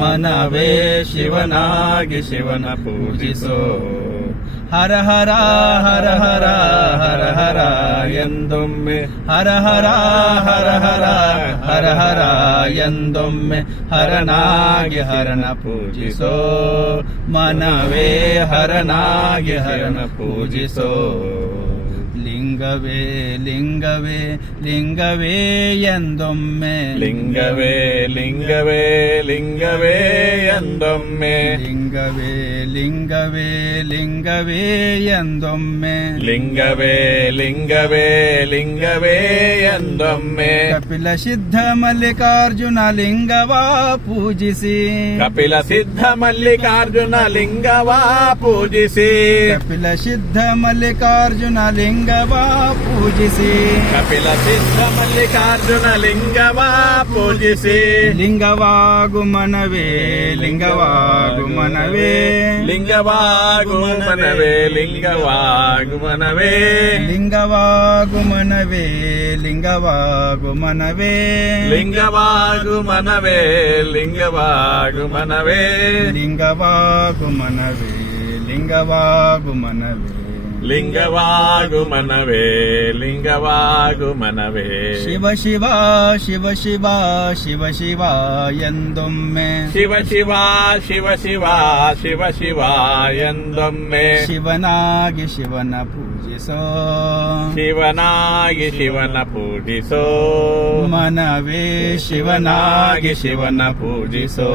ಮನವೇ ಶಿವನಾಗಿ ಶಿವನ ಪೂಜಿಸೋ. ಹರ ಹರ ಹರ ಹರ ಹರ ಹರ ಎಂದೊಮ್ಮೆ ಹರ ಹರ ಹರ ಹರ ಹರ ಹರ ಎಂದೊಮ್ಮೆ ಹರನಾಗಿ ಹರನ ಪೂಜಿಸೋ. ಮನವೇ ಹರನಾಗಿ ಹರನ ಪೂಜಿಸೋ. ಲಿಂಗವೇ ಲಿಂಗವೇ ಲಿಂಗವೇ ಎಂದೊಮ್ಮೆ ಲಿಂಗವೇ ಲಿಂಗವೇ ಲಿಂಗವೇ ಎಂದೊಮ್ಮೆ ಲಿಂಗವೇ ಲಿಂಗವೇ ಲಿಂಗವೇ ಎಂದೊಮ್ಮೆ ಲಿಂಗವೇ ಲಿಂಗವೇ ಲಿಂಗವೇ ಎಂದೊಮ್ಮೆ ಕಪಿಲ ಸಿದ್ಧ ಮಲ್ಲಿಕಾರ್ಜುನ ಲಿಂಗವಾ ಪೂಜಿಸಿ ಕಪಿಲ ಸಿದ್ಧ ಮಲ್ಲಿಕಾರ್ಜುನ ಲಿಂಗವಾ ಪೂಜಿಸಿ ಕಪಿಲ ಸಿದ್ಧ ಮಲ್ಲಿಕಾರ್ಜುನ ಲಿಂಗವಾ ಪೂಜಿಸಿ ಕಪಿಲ ಸಿದ್ಧ ಮಲ್ಲಿಕಾರ್ಜುನ ಲಿಂಗವಾ ಪೂಜಿಸಿ ಲಿಂಗವಾಗು ಮನವೇ ಲಿಂಗವಾಗು ಮನವೇ ಲಿಂಗವಾಗು ಮನವೇ ಲಿಂಗವಾಗು ಮನವೇ ಲಿಂಗವಾಗು ಮನವೇ ಲಿಂಗವಾಗು ಮನವೇ ಲಿಂಗವಾಗು ಮನವೇ ಲಿಂಗವಾಗು ಮನವೇ ಲಿಂಗವಾಗು ಮನವೇ ಲಿಂಗವಾಗು ಮನವೇ ಲಿಂಗವಾಗು ಮನವೇ ಲಿಂಗವಾಗು ಮನವೇ ಶಿವ ಶಿವ ಶಿವ ಶಿವ ಶಿವ ಶಿವ ಎಂದೊಮ್ಮೆ ಶಿವ ಶಿವ ಶಿವ ಶಿವ ಶಿವ ಶಿವ ಎಂದೊಮ್ಮೆ ಶಿವನಾಗಿ ಶಿವನ ಪೂಜಿಸೋ ಶಿವನಾಗಿ ಶಿವನ ಪೂಜಿಸೋ ಮನವೇ ಶಿವನಾಗಿ ಶಿವನ ಪೂಜಿಸೋ.